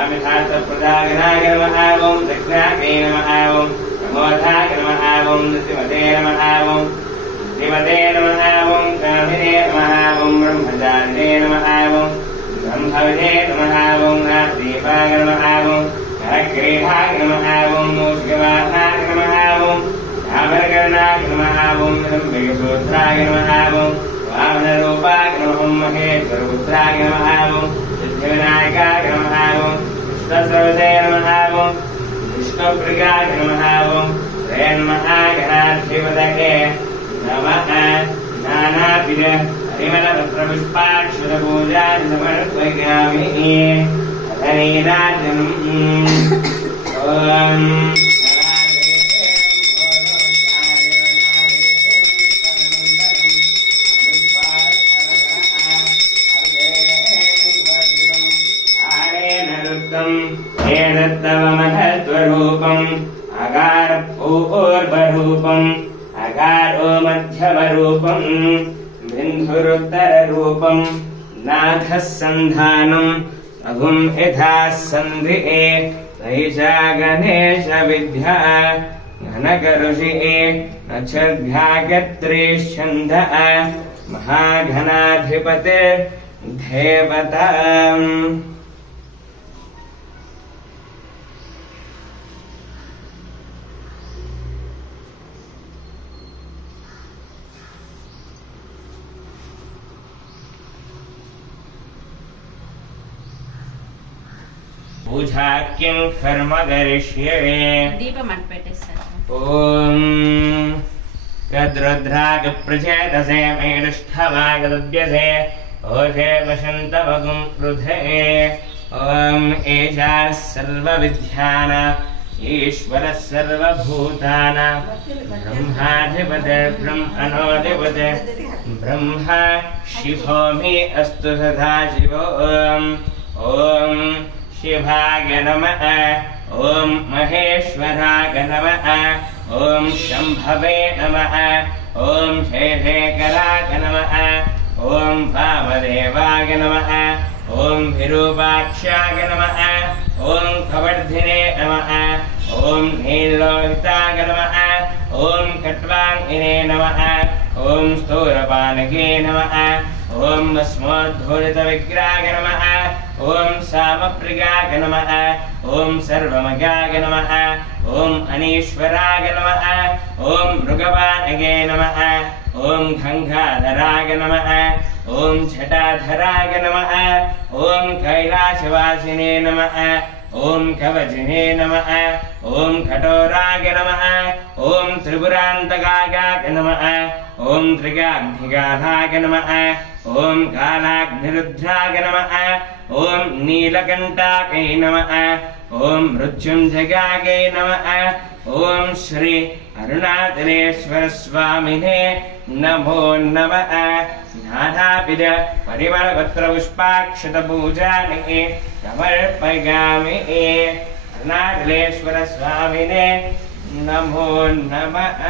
स्वामिधातप्रदागनाय नमः ॐ दक्षिणाग्ने नमः ॐ प्रमोदाय नमः ॐ नृसिंहते नमः ॐ श्रीमते नमः ॐ कामिने नमः ॐ ब्रह्मचारिणे नमः ॐ ब्रह्मविदे नमः ॐ नादीपाय नमः ॐ नरक्रीडाय नमः ॐ मूषिकवाहनाय नमः ॐ धामरकर्णाय नमः ॐ निलम्बिकसूत्राय नमः ॐ वामनरूपाय नमः ॐ महेश्वरपुत्राय नमः ॐ सिद्धिविनायकाय नमः ॐ विष्णुसर्वसे नमः ॐ विष्णुप्रियाय नमः ॐ श्रेन्महागणाधिपतये नमः नानाविध परिमलपत्रपुष्पाक्षरपूजानि समर्पयामि अधनीराजनम् ॐ एतत्तवमधस्वरूपम् अगारपूर्वरूपम् अगारो मध्यमरूपम् बिन्धुरुत्तररूपम् नाथः सन्धानम् अघुम् यथा सन्धिये नैषा गणेशविद्या घनकऋषिये नक्षध्यागत्रीश्छन्दः महाघनाधिपतिर्देवताम् पूजाख्यं कर्म करिष्ये दीपम अट्पेट्टेस्तानु ओम कद्रुद्राग प्रचेतसे मेष्ठवागदभ्यसे ओषे वसन्तवगुं कृधे ओम एषा सर्वविद्याना ईश्वरः सर्वभूतानां ब्रह्माधिपतिर्ब्रह्मणोऽधिपति ब्रह्मा शिवो मे अस्तु सदा शिवो ओम शिवाय नमः ओम महेश्वराय नमः ओम शंभवे नमः ओम शेषेकराय नमः ओम वामदेवाय नमः ओम विरूपाक्षाय नमः ओम कवर्धिने नमः ओम नीलोहिताय नमः ओम कट्वाङ्गिने नमः ओम स्थूलपानके नमः ओम भस्मोद्धूलितविग्रहाय नमः ओम सामप्रियाय नमः ओम सर्वमगाय नमः ओम अनीश्वराय नमः ओम मृगवानगे नमः ओम गंगाधराय नमः ओम छटाधराय नमः ओम कैलासवासिने नमः ओम कवचिने नमः ओम कठोराय नमः ओम त्रिपुरान्तकाय नमः ओम त्रिगाग्निगाधाय नमः ओम कालाग्निरुद्राय नमः ओम नीलकण्ठाय नमः ओम मृत्युञ्जयाय नमः ओम श्री अरुणाचलेश्वर स्वामिने नमो नमः नानाविध परिमलपत्रपुष्पाक्षतपूजानि समर्पयामि अरुणाचलेश्वर स्वामिने नमो नमः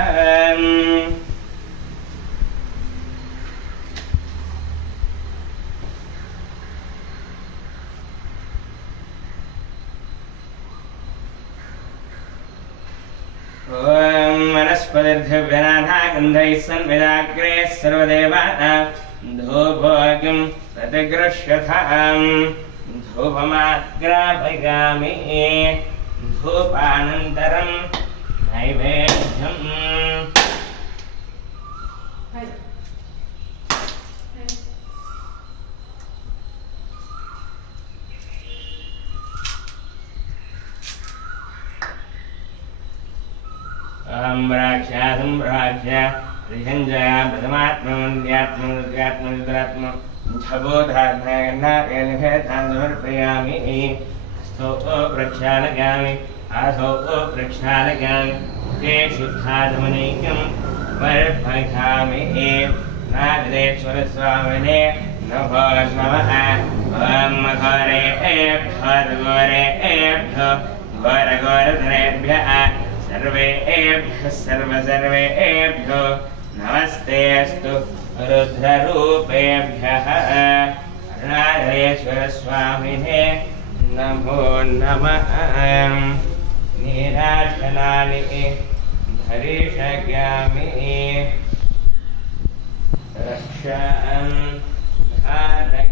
ओम वनस्पतिर्दिव्यनाथागन्धैः सन्विदाग्रे सर्वदेवानां धूपोऽग्निं प्रतिगृह्यताम् धूपमाग्रापयामि धूपानन्तरं नैवेद्यम् अम्राख्या सम्राख्या त्रिसञ्जया प्रथमात्मन्द्यात्मन्द्यात्मन्द्यात्म झबोधात्मयन्नाकेलिभेतान् समर्पयामि स्थौ प्रक्षालयामि आसौ प्रक्षालयामि ते शुद्धात्मनैकं समर्पयामि नागदेश्वरस्वामिने नमो नमः ॐ घोरेभ्यो घोरघोरधरेभ्यः सर्वेभ्यो नमस्तेऽस्तु रुद्ररूपेभ्यः अरुणाचलेश्वर स्वामिने नमो नमः नीराजनानि धरिष्यामि रक्षां धारयामि